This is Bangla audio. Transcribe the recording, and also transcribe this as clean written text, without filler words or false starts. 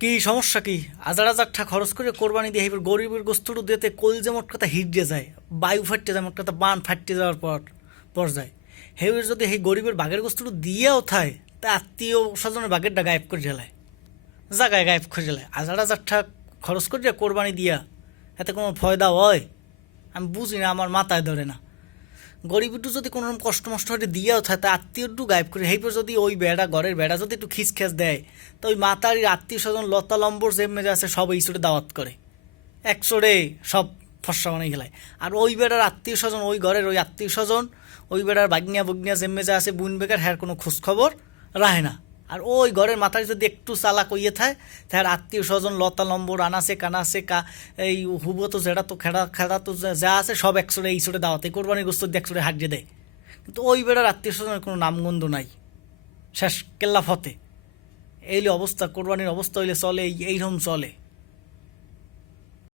কি সমস্যা কি? হাজার হাজার টাকা খরচ করে কোরবানি দিয়ে এবার গরিবের গোস্তটু দিতে কলজে মোট কথা হিট দিয়ে যায়, বায়ু ফাটতে যায়, মোট কথা বান ফাটতে যাওয়ার পর যায়। হেবের যদি এই গরিবের বাঘের গোস্তটু দিয়েও থায়, তা আত্মীয় স্বজনের বাঘেরটা গায়েব করে জ্বালায়, জায়গায় গায়েব করে জ্বালায়। হাজার হাজার টাকা খরচ করে কোরবানি দিয়া এতে কোনো ফয়দা হয়? আমি বুঝি না, আমার মাথায় ধরে না। গরিবটু যদি কোনো রকম কষ্ট মষ্ট হয়ে দিয়েও থাকে, তা আত্মীয়টু গায়েব করে হেইপর যদি ওই বেড়া ঘরের বেড়া যদি একটু খিচখ্যাচ দেয়, তো ওই মাতারির আত্মীয় স্বজন লতা লম্বর যে মেজে আছে সব এই চোটে দাওয়াত করে, একচোড়ে সব ফর্সা বানাই খেলায়। আর ওই বেড়ার আত্মীয় স্বজন, ওই ঘরের ওই আত্মীয় স্বজন, ওই বেড়ার বাগনিয়া বগনিয়া যে মেজে আছে বুন বেকার, হ্যার কোনো খোঁজখবর রাহে না। আর ওই ঘরের মাথায় যদি একটু চালাক হইয়ে থাকে, তার আত্মীয় স্বজন লতা লম্বর আনাছে কানাছে এই হুবো তো যেটা তো খেড়া খেড়া তো যা আছে সব একশোরে এই ছোটে দাওয়াতে কোরবানির গোস্ত দিয়ে একশোরে হারিয়ে দেয়। কিন্তু ওই বেড়ার আত্মীয় স্বজনের কোনো নামগন্ধ নাই, শেষ কেল্লা ফতে। এই অবস্থা, কোরবানির অবস্থা হইলে চলে, এইরকম চলে।